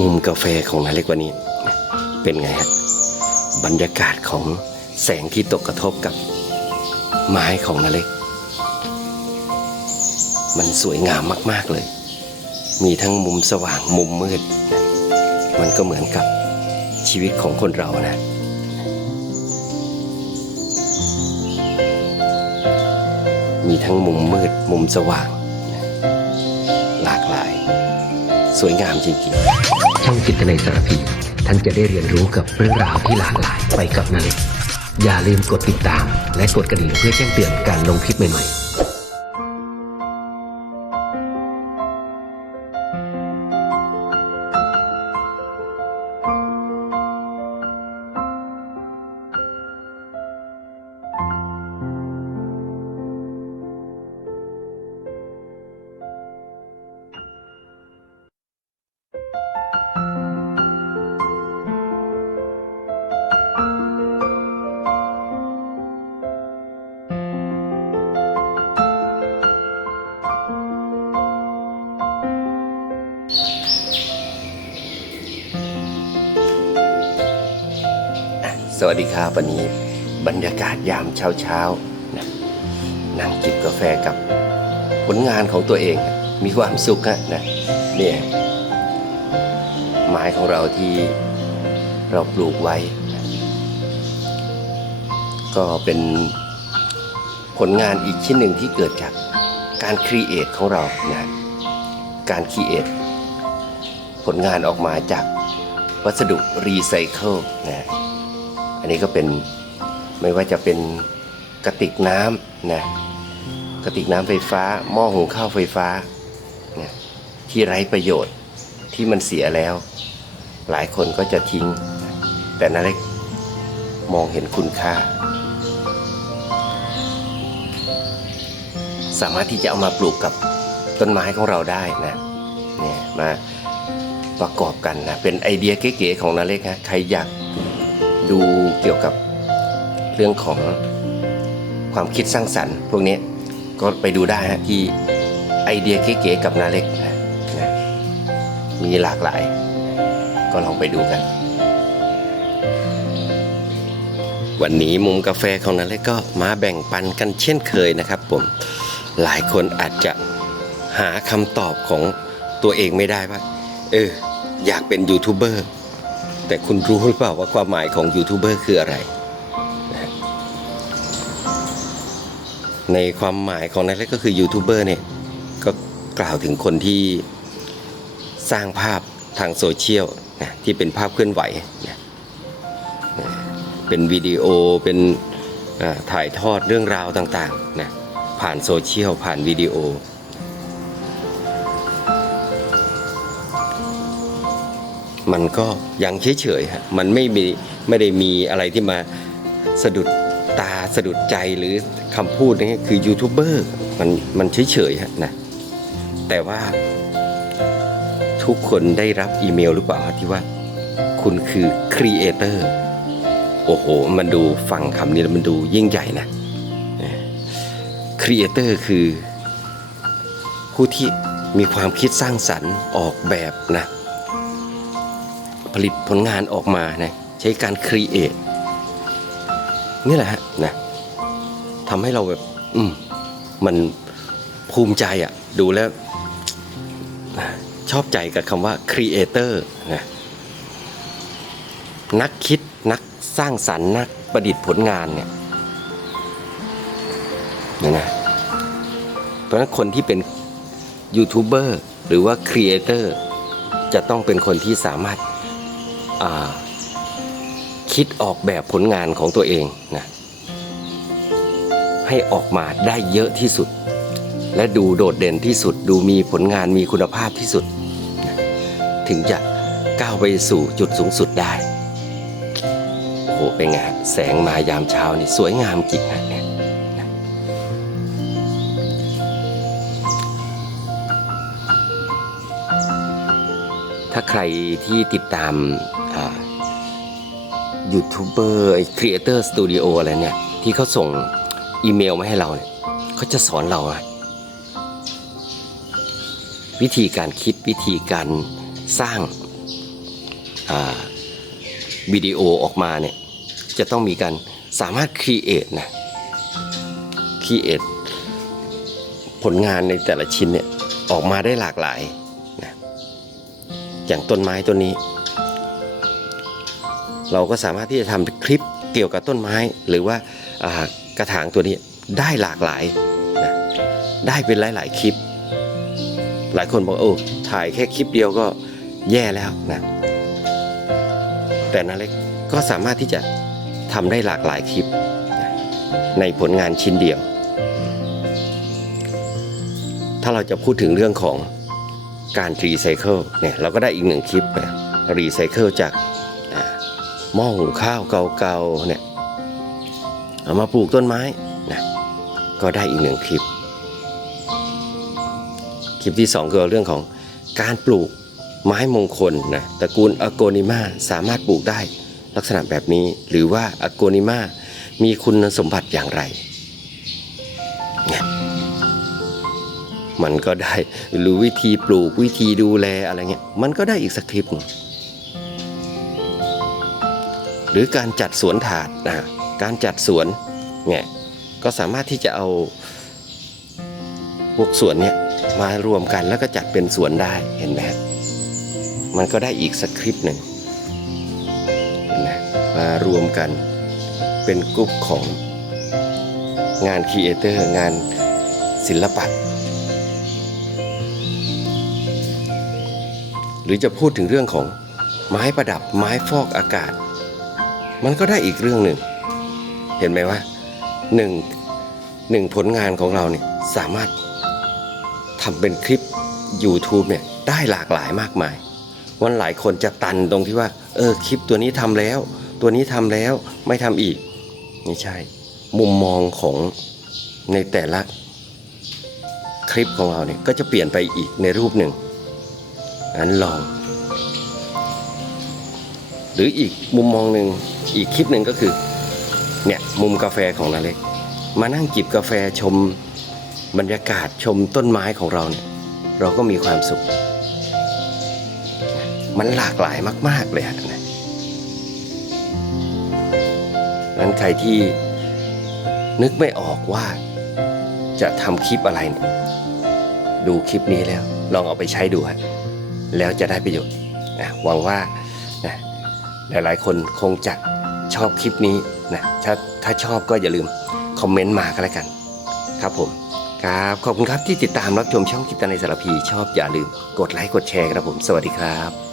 มุมกาแฟของนาเล็กวันนี้ เป็นไงฮะบรรยากาศของแสงที่ตกกระทบกับไม้ของนาเล็ก มันสวยงามมาก ๆเลย มีทั้งมุมสว่างมุมมืด มันก็เหมือนกับชีวิตของคนเรานะมีทั้งมุมมืดมุมสว่าง หลากหลาย สวยงามจริงๆ ช่องจิตในสารพี ท่านจะได้เรียนรู้กับเรื่องราวที่หลากหลายไปกับนาเล็กอย่าลืมกดติดตาม และกดกระดิ่งเพื่อแจ้งเตือนการลงคลิปใหม่ๆ สวัสดีครับวันนี้บรรยากาศยามเช้าเช้านะนั่งจิบกาแฟกับผลงานของตัวเองมีความสุขอะนะเนี่ยไม้ของเราที่เราปลูกไว้ ก็เป็นผลงานอีกชิ้นหนึ่งที่เกิดจากการครีเอทของเรานะการครีเอท ผลงานออกมาจากวัสดุรีไซเคิลนะอันนี้ก็เป็นไม่ว่าจะเป็นกระติกน้ำนะกระติกน้ำไฟฟ้า หม้อหุงข้าวไฟฟ้านะที่ไร้ประโยชน์ที่มันเสียแล้ว หลายคนก็จะทิ้ง แต่นาเล็กมองเห็นคุณค่า สามารถที่จะเอามาปลูกกับต้นไม้ของเราได้นะเนี่ยมา ประกอบกันนะเป็นไอเดียเก๋ๆของนาเล็กนะใครอยากดูเกี่ยวกับเรื่องของความคิดสร้างสรรค์ พวกนี้ก็ไปดูได้ฮะที่ไอเดียเก๋ๆกับนาเล็กนะนะมีหลากหลาย ก็ลองไปดูกัน วันนี้มุมกาแฟของนาเล็กก็มาแบ่งปันกันเช่นเคยนะครับผมหลายคนอาจจะหาคำตอบของตัวเองไม่ได้ว่า เออ อยากเป็นยูทูบเบอร์แต่คุณรู้หรือเปล่าว่าความหมายของยูทูบเบอร์คืออะไรนะในความหมายของนั้นก็คือยูทูบเบอร์เนี่ยก็กล่าวถึงคนที่สร้างภาพทางโซเชียลนะที่เป็นภาพเคลื่อนไหวนะนะเป็นวิดีโอเป็นถ่ายทอดเรื่องราวต่างๆนะผ่านโซเชียลผ่านวิดีโอ มันก็ยังเฉยๆฮะมันไม่มีไม่ได้มีอะไรที่มาสะดุดตาสะดุดใจหรือคำพูดนี่คือยูทูบเบอร์มันมันเฉยๆฮะนะแต่ว่าทุกคนได้รับอีเมลหรือเปล่าที่ว่า คุณคือครีเอเตอร์โอ้โห มันดูฟังคำนี้แล้วมันดูยิ่งใหญ่นะครีเอเตอร์คือ ผู้ที่มีความคิดสร้างสรรค์ออกแบบนะ ผลิตผลงานออกมานะใช้การครีเอทนี่แหละฮะนะทำให้เราแบบ อืมมันภูมิใจอะดูแล้ว ชอบใจกับคำว่าครีเอเตอร์นะนักคิดนักสร้างสรรค์นักประดิษฐ์ผลงานเนี่ยเนี่ยนะเพราะฉะนั้นคนที่เป็นยูทูบเบอร์หรือว่าครีเอเตอร์จะต้องเป็นคนที่สามารถ คิดออกแบบผลงานของตัวเองนะให้ออกมาได้เยอะที่สุด และดูโดดเด่นที่สุด ดูมีผลงานมีคุณภาพที่สุดนะถึงจะก้าวไปสู่จุดสูงสุดได้โอ้โหเป็นไงแสงมายามเช้านี่สวยงามจริงนะ ใครที่ติดตามยูทูบเบอร์ครีเอเตอร์สตูดิโออะไรเนี่ย ที่เขาส่งอีเมลมาให้เราเนี่ยเขาจะสอนเราอะวิธีการคิดวิธีการสร้างาวิดีโอออกมาเนี่ย จะต้องมีการสามารถครีเอทนะครีเอทผลงานในแต่ละชิ้นเนี่ย ออกมาได้หลากหลาย อย่างต้นไม้ต้นนี้ เราก็สามารถที่จะทำคลิปเกี่ยวกับต้นไม้ หรือว่าากระถางตัวนี้ได้หลากหลายนะได้เป็นหลาย ๆ คลิป หลายคนบอกโอ้ถ่ายแค่คลิปเดียวก็แย่แล้วนะแต่นาเล็กก็สามารถที่จะทำได้หลากหลายคลิป ในผลงานชิ้นเดียว ถ้าเราจะพูดถึงเรื่องของ การรีไซเคิลเนี่ยเราก็ได้อีกหนึ่งคลิปนะรีไซเคิลจากหม้อหุงข้าวเก่าๆเนี่ยเอามาปลูกต้นไม้นะก็ได้อีกหนึ่งคลิป คลิปที่ 2 คือเรื่องของการปลูกไม้มงคลนะตระกูลอโกนิมาสามารถปลูกได้ลักษณะแบบนี้ หรือว่าอโกนิมามีคุณสมบัติอย่างไรเนี่ย มันก็ได้หรือวิธีปลูกวิธีดูแลอะไรเงี้ยมันก็ได้อีกสักคลิปหนึ่งหรือการจัดสวนถาดนะการจัดสวนเนี่ยก็สามารถที่จะเอาพวกสวนเนี่ยมารวมกันแล้วก็จัดเป็นสวนได้เห็นไหมมันก็ได้อีกสคริปต์หนึ่งเห็นไหมมารวมกันเป็นกลุ่มของงานครีเอเตอร์งานศิลปะ หรือจะพูดถึงเรื่องของไม้ประดับไม้ฟอกอากาศ มันก็ได้อีกเรื่องหนึ่ง เห็นไหมว่าหนึ่งหนึ่งผลงานของเราเนี่ยสามารถทำเป็นคลิป YouTube เนี่ยได้หลากหลายมากมาย วันหลายคนจะตันตรงที่ว่า เออคลิปตัวนี้ทำแล้ว ตัวนี้ทำแล้วไม่ทำอีก ไม่ใช่ มุมมองของในแต่ละคลิปของเราเนี่ยก็จะเปลี่ยนไปอีกในรูปหนึ่ง งั้นลอง หรืออีกมุมมองหนึ่งอีกคลิปหนึ่งก็คือ เนี่ยมุมกาแฟของนาเล็ก มานั่งจิบกาแฟชมบรรยากาศชมต้นไม้ของเราเนี่ย เราก็มีความสุข มันหลากหลายมาก ๆ เลยฮะนะนั้นใครที่นึกไม่ออกว่าจะทำคลิปอะไรเนี่ยดูคลิปนี้แล้ว ลองเอาไปใช้ดูฮะ แล้วจะได้ประโยชน์นะหวังว่านะหลายๆ คนคงจะชอบคลิปนี้นะถ้าถ้าชอบก็อย่าลืมคอมเมนต์มาก็แล้วกัน ครับผมครับขอบคุณครับที่ติดตามรับชมช่องกิตนาในสารพีชอบอย่าลืมกดไลค์กดแชร์ครับผม สวัสดีครับ